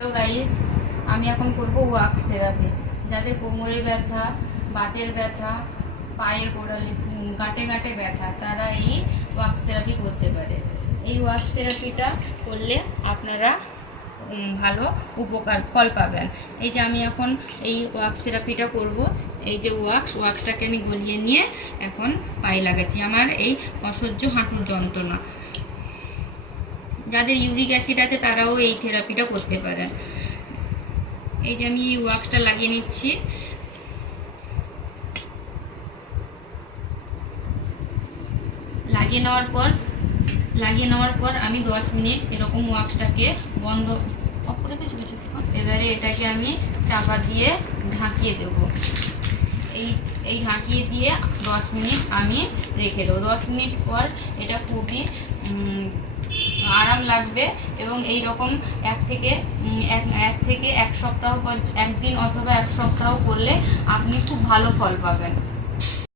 তো গাইস, আমি এখন করব ওয়াক্স থেরাপি। যাদের কোমরে ব্যথা, বাতের ব্যথা, পায়ের গোড়ালি, গাঁটে গাঁটে ব্যথা, তারা এই ওয়াক্স থেরাপি করতে পারে। এই ওয়াক্স থেরাপিটা করলে আপনারা ভালো উপকার ফল পাবেন। এই যে আমি এখন এই ওয়াক্স থেরাপিটা করব। এই যে ওয়াক্সটাকে আমি গলিয়ে নিয়ে এখন পায়ে লাগাচ্ছি। আমার এই অসহ্য হাঁটুর যন্ত্রণা, যাদের ইউরিক অ্যাসিড আছে তারাও এই থেরাপিটা করতে পারেন। এই যে আমি ওয়াক্সটা লাগিয়ে নিচ্ছি। লাগিয়ে নেওয়ার পর আমি 10 মিনিট এরকম ওয়াক্সটাকে বন্ধ করে কিছু এবারে এটাকে আমি চাপা দিয়ে ঢাকিয়ে দেব। এই ঢাকিয়ে দিয়ে 10 মিনিট আমি রেখে দেবো। 10 মিনিট পর এটা খুবই আরাম লাগবে এবং এই রকম এক থেকে এক সপ্তাহ, একদিন অথবা 1 সপ্তাহ করলে আপনি খুব ভালো ফল পাবেন।